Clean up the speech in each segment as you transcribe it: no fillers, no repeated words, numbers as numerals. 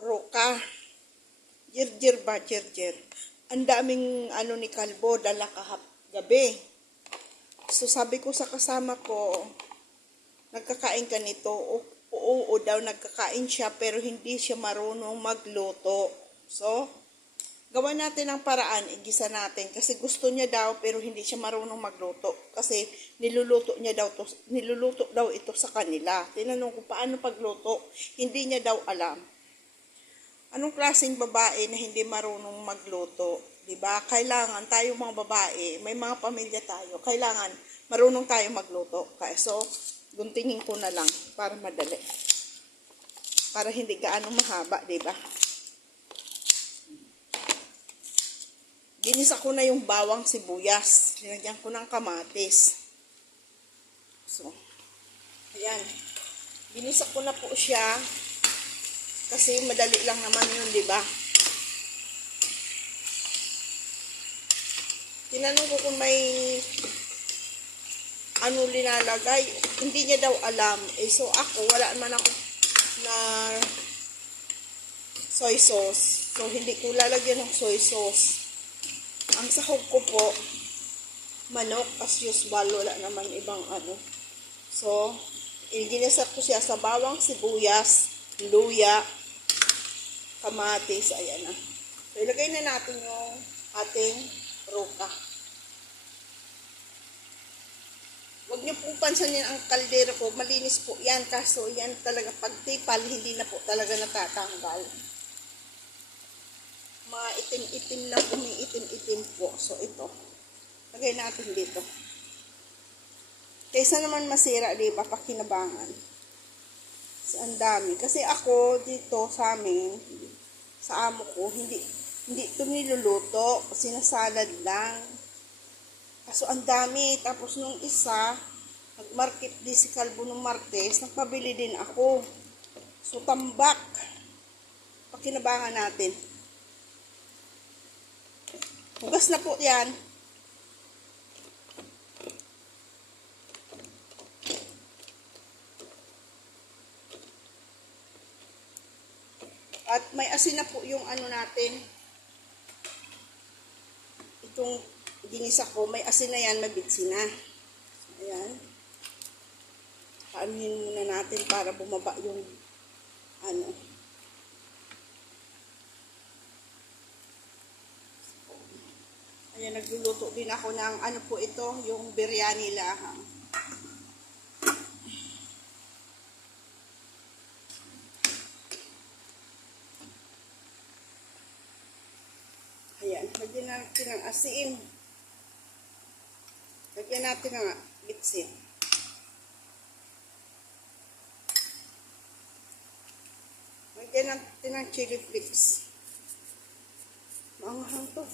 Roka. Jirjir ba? Jirjir. Ang daming ni Kalbo, dala gabi. So sabi ko sa kasama ko, nagkakain ka nito? Oo daw, nagkakain siya pero hindi siya marunong magluto. So, gawa natin ang paraan, igisa natin. Kasi gusto niya daw pero hindi siya marunong magluto. Kasi niluluto daw ito sa kanila. Tinanong ko paano pagluto, hindi niya daw alam. Anong klaseng babae na hindi marunong magluto? Diba? Kailangan tayo mga babae, may mga pamilya tayo, kailangan marunong tayo magluto. Kaya so, guntingin ko na lang para madali. Para hindi gaano mahaba, diba? Ginisa ko na yung bawang sibuyas. Linagyan ko ng kamatis. So, ayan. Ginisa ko na po siya. Kasi madali lang naman yun, di ba? Tinanong ko kung may linalagay. Hindi niya daw alam. So ako, wala naman ako na soy sauce. So hindi ko lalagyan ng soy sauce. Ang sahog ko po, manok as usual. Wala naman ibang So, ginisa ko siya sa bawang sibuyas, luya, kamatis, ayan na. So, ilagay na natin yung ating roka. Huwag niyo pong pansanin ang kaldero ko. Malinis po yan. Kaso yan talaga pagtipal, hindi na po talaga natatanggal. Mga itim-itim na umiitim-itim po. So, ito. Lagay natin dito. Kaysa naman masira, diba? Pakinabangan. So, ang dami. Kasi ako, dito sa amin, sa amo ko, hindi ito niluluto. Sinasalad lang. Kaso ang dami. Tapos nung isa, nag-market din si Kalbo nung Martes, nagpabili din ako. So, tambak. Pakinabangan natin. Hugas na po yan. At may asin na po yung natin. Itong ginisa ko, may asin na yan, may bitsin na. Ayan. Paanuhin muna natin para bumaba yung Ayan, nagluluto din ako ng po ito, yung biryani lahang. Ayan, lagyan natin ng asin. Lagyan natin ng bitsin. Lagyan natin ng chili flakes. Maanghang to.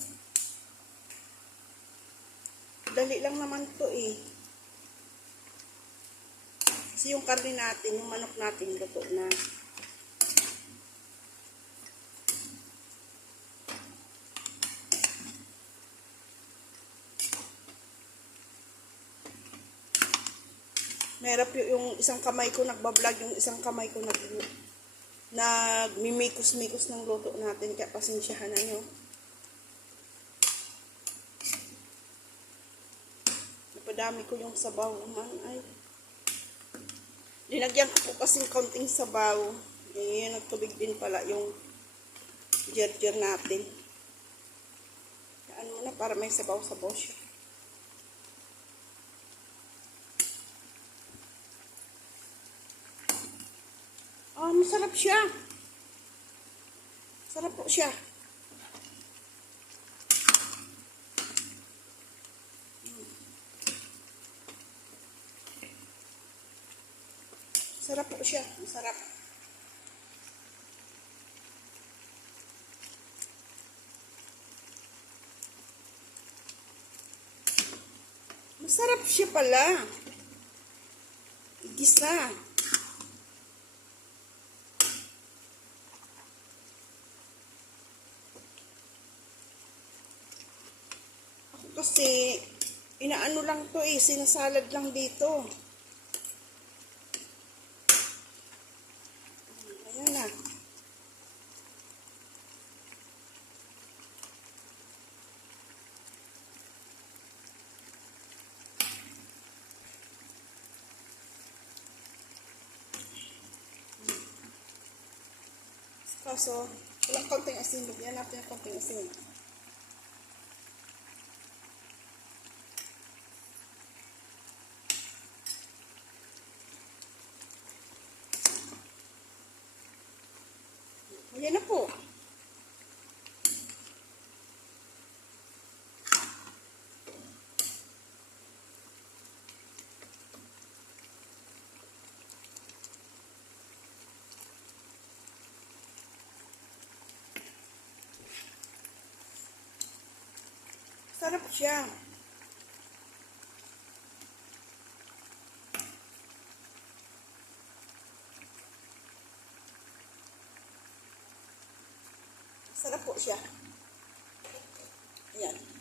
Dali lang naman to eh. Kasi yung karne natin, yung manok natin, luto na. Merap yung isang kamay ko nagbablog, yung isang kamay ko nagmimikos-mikos ng luto natin, kaya pasensyahan na nyo. Napadami ko yung sabaw man ay. Linagyan ko po kasing kaunting sabaw. Eh, nagtubig din pala yung jerjer natin. Yan muna para may sabaw-sabaw siya. Masarap siya. Sarap po siya. Sarap po siya. Masarap. Masarap siya pala. Igisa. Kasi, inaano lang to eh, sinasalad lang dito. Ayan na. Kaso, walang konting asin. Bigyan natin ng konting asin. Ayan na po. Sarap siya. Sarap po siya. Ayan.